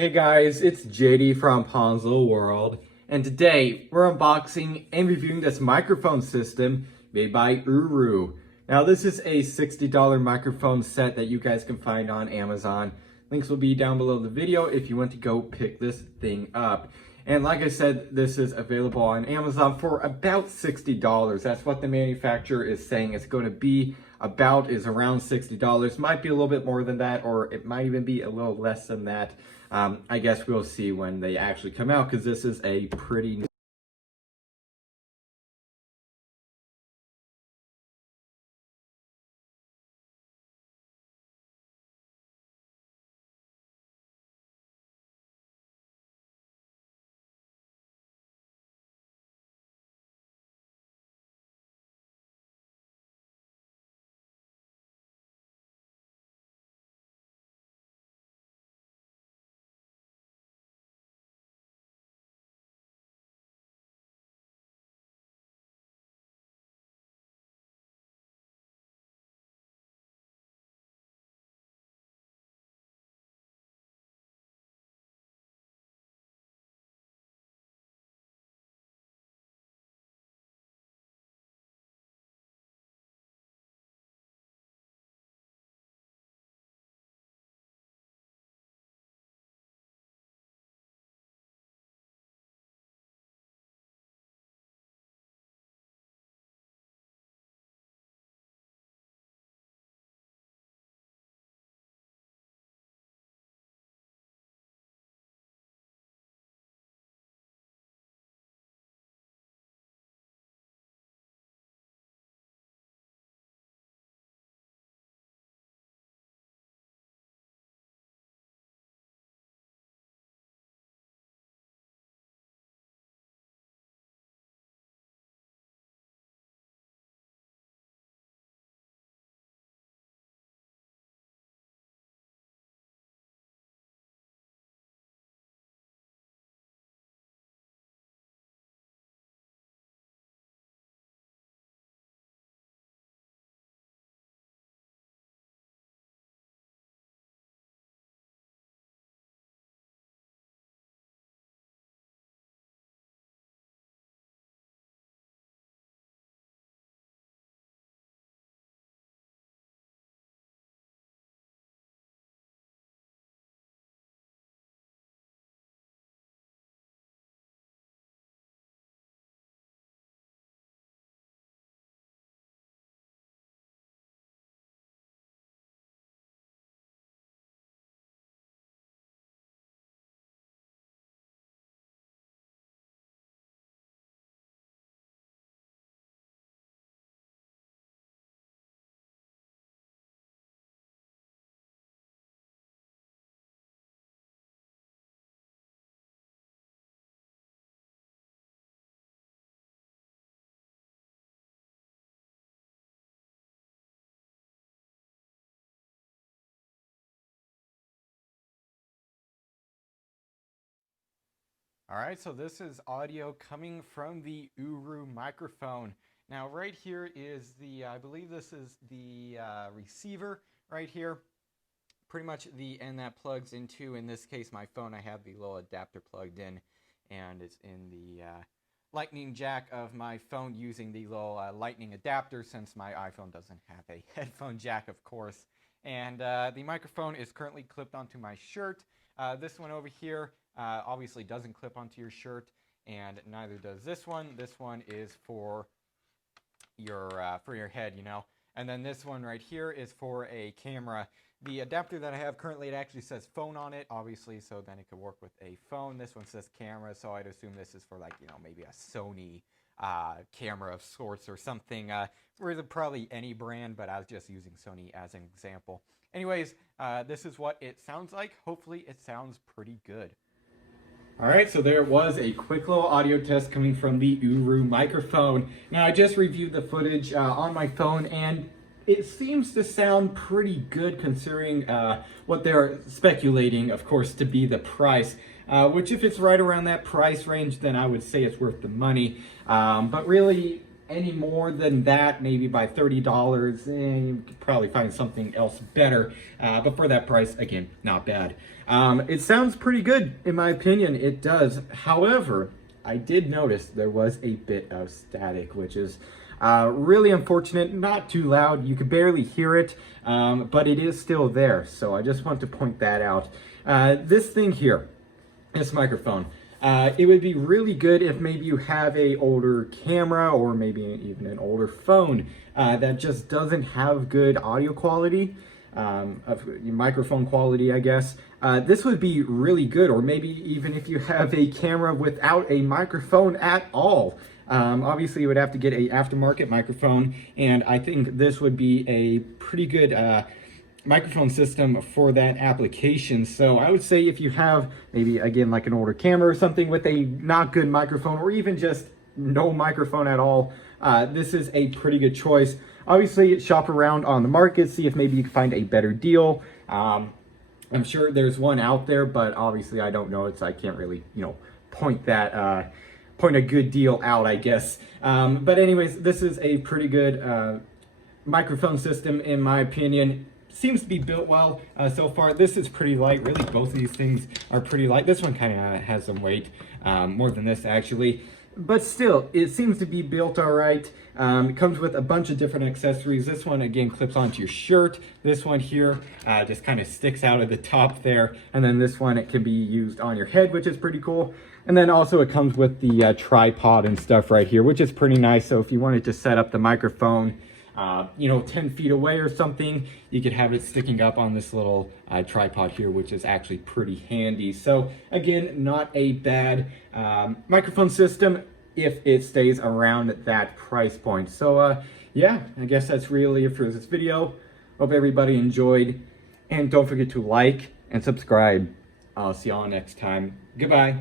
Hey guys, it's JD from Ponzo World, and today we're unboxing and reviewing this microphone system made by UHURU. Now this is a $60 microphone set that you guys can find on Amazon. Links will be down below the video if you want to go pick this thing up. And like I said, this is available on Amazon for about $60. That's what the manufacturer is saying it's going to be about, is around $60. Might be a little bit more than that, or it might even be a little less than that. I guess we'll see when they actually come out, because this is a pretty All right, so this is audio coming from the UHURU microphone. Now right here is the, I believe this is the receiver right here. Pretty much the end that plugs into, in this case my phone, I have the little adapter plugged in, and it's in the lightning jack of my phone using the little lightning adapter, since my iPhone doesn't have a headphone jack, of course. And the microphone is currently clipped onto my shirt. This one over here obviously doesn't clip onto your shirt, and neither does this one. This one is for your head, you know. And then this one right here is for a camera. The adapter that I have currently, it actually says phone on it, obviously, so then it could work with a phone. This one says camera, so I'd assume this is for, like, you know, maybe a Sony camera of sorts or something. For probably any brand, but I was just using Sony as an example. Anyways, this is what it sounds like. Hopefully it sounds pretty good. All right, so there was a quick little audio test coming from the UHURU microphone. Now, I just reviewed the footage on my phone, and it seems to sound pretty good considering what they're speculating, of course, to be the price. Which, if it's right around that price range, then I would say it's worth the money. But really, any more than that, maybe by $30, you could probably find something else better. But for that price, again, not bad. It sounds pretty good, in my opinion. It does. However, I did notice there was a bit of static, which is really unfortunate. Not too loud. You could barely hear it, but it is still there. So I just want to point that out. This thing here, this microphone, it would be really good if maybe you have a older camera or maybe even an older phone that just doesn't have good audio quality, microphone quality, I guess. This would be really good, or maybe even if you have a camera without a microphone at all. Obviously, you would have to get a aftermarket microphone, and I think this would be a pretty good microphone system for that application. So I would say if you have maybe, again, like an older camera or something with a not good microphone, or even just no microphone at all, this is a pretty good choice. Obviously, shop around on the market, see if maybe you can find a better deal. I'm sure there's one out there, but obviously I don't know it, so I can't really, point a good deal out, I guess. But anyways, this is a pretty good microphone system, in my opinion. Seems to be built well so far. This is pretty light. Really, both of these things are pretty light. This one kind of has some weight, more than this actually. But still, it seems to be built all right. It comes with a bunch of different accessories. This one, again, clips onto your shirt. This one here just kind of sticks out of the top there. And then this one, it can be used on your head, which is pretty cool. And then also it comes with the tripod and stuff right here, which is pretty nice. So if you wanted to set up the microphone 10 feet away or something, you could have it sticking up on this little tripod here, which is actually pretty handy. So again, not a bad microphone system if it stays around that price point. So yeah, I guess that's really it for this video. Hope everybody enjoyed, and don't forget to like and subscribe. I'll see y'all next time. Goodbye.